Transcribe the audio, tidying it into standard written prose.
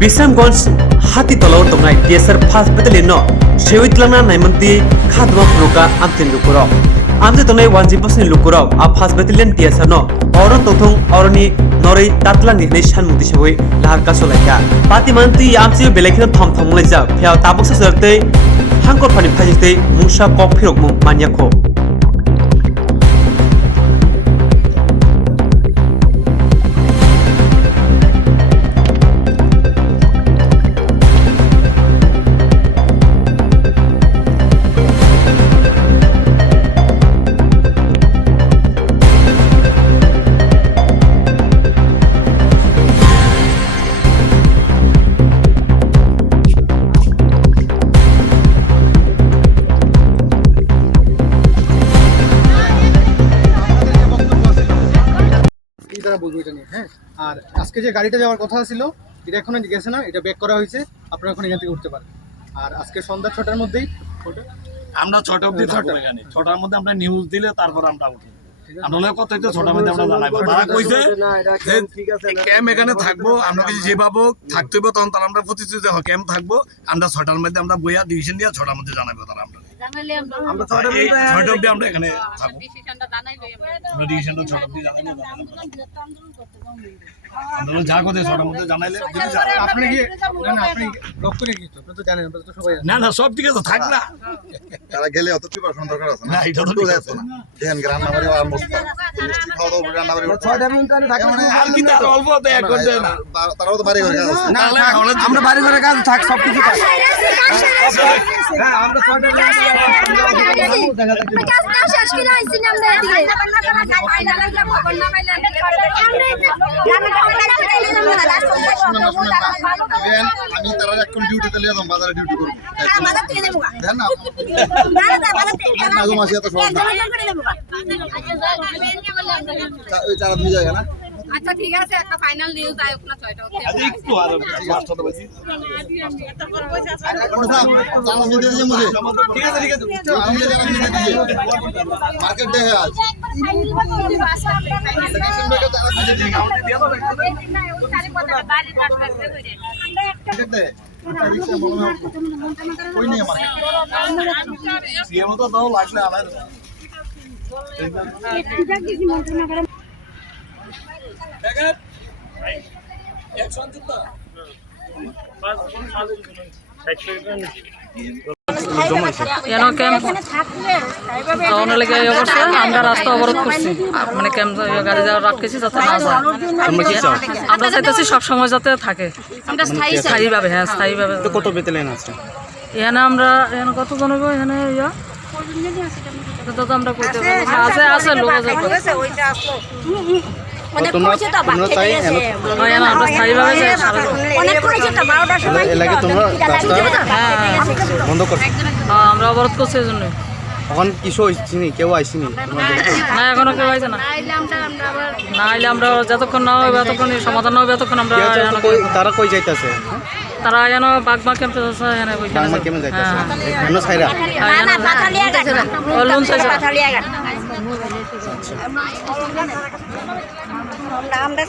Bisamgons hati tolawar tongnai DSR First Battalion no Shewitlana naimanti khadma phuruka amtin lukuro amte tongnai 1% lukuro a First Battalion DSR no oron tothong oroni norei tatlang ni sanmudi sewi lahar kasolaika patimanti amsi belekhin thom thomlaija phiao tabuk sasarte hangkor phani phajite musa kok phirok mu manyakho বলবো এটা নিয়ে। হ্যাঁ, আর আজকে যে গাড়িটা যাওয়ার কথা ছিল এটা এখনো গেছে না, এটা ব্যাক করা হয়েছে, আপনারা এখন এখান থেকে উঠতে পারেন। আর আজকে সন্ধ্যা 6টার মধ্যেই আমরা 6টা অবধি থাকবো এখানে। 6টার মধ্যে আমরা নিউজ দিলে তারপর আমরা উঠি। আমরা কত হইতো 6টার মধ্যে আমরা জানাইবো। তারা কইছে যে ক্যাম্প এখানে থাকবো, আমরা যদি যে পাবো থাকতে হবে তখন তারা আমরা প্রতিশ্রুতি ক্যাম্প থাকবো। আমরা 6টার মধ্যে আমরা বইয়া ডিসিশন দিয়ে 6টার মধ্যে জানাবো তারা আমরা। আমরা 6টা অবধি আমরা এখানে থাকবো। ডিসিশনটা জানাইবো আমরা। ডিসিশনটা 6টা অবধি জানাইবো। আমরা যা করে 6টার মধ্যে জানাইলে আপনি কি না আপনি ব্লক করে কি তো তো জানেন, আপনারা তো সবাই না না সব ঠিক আছে, থাক না। তারা গেলে অত প্রিপারেশন দরকার আছে না, এটা তো ঠিক আছে না। দেন রান্না বাড়ি আর মুস্তা মিষ্টি খাওয়া দাওয়া রান্না বাড়ি 6টা মিনিট আগে থাকা মানে আর কি তার অল্প তো এক ঘন্টা না। তারাও তো বাড়ি ঘরে কাজ আছে না আমরা বাড়ি ঘরে কাজ থাক সব কিছু থাক। হ্যাঁ আমরা 6টা মিনিট দেখা যাচ্ছে কাজ না শেষ করে আইছি না আমরা এদিকে ফাইনাল লাগা খবর না পাইলে আমি তারা এখন ডিউটি তে লিয়াম বাজারে ডিউটি করব বাজার থেকে দেবো দেন না বাজার থেকে নাজু মাসি এত সব ওই চারা দুই জায়গা না। আচ্ছা ঠিক আছে, একটা ফাইনাল নিউজ আয়োগ না 6টা অবধি আজ একটু আর 5টা বাজে। চারা নিতে দিয়েছে মুঝে ঠিক আছে আমি চারা নিতে দিয়েছে মার্কেট ডে আজ সেকশন ব্রেকে চারা নিতে দিয়েছে মার্কেট ডে कोई नहीं हमारे सीएम तो दो लागले आला দেখেন অ্যাকশন যুক্ত আমরা রাস্তা অবরোধ করছি, মানে ক্যাম্প গাড়ি যাওয়ার রাখতেছি যাতে না যায়। আমরা চাইতেছি সব সময় যাতে থাকে স্থায়ীভাবে। হ্যাঁ স্থায়ীভাবে। কত বেতালিয়ন আছে এখানে আমরা এখানে কতজন হবে এখানে ইয়া তো আমরা করতে পারি আছে আছে লোক আছে তোমরা চাই আমরা স্থায়ীভাবে এলাকে তোমরা রাস্তা বন্ধ করছো। আমরা অবরোধ করছি এই জন্য। এখন কিছু হইছিনি, কেউ আইসিনি না এখনো কেউ হয়েছে না। না আইলে আমরা যতক্ষণ না হবে এতক্ষণ সমাধান না হবে এতক্ষণ আমরা তারা কই যাইতেছে? তারা যেন বাগমা ক্যাম্পে আছে এখানে বাংলা কেমন যাইতেছে এখনো ছাইরা লোন চাইছে আমরা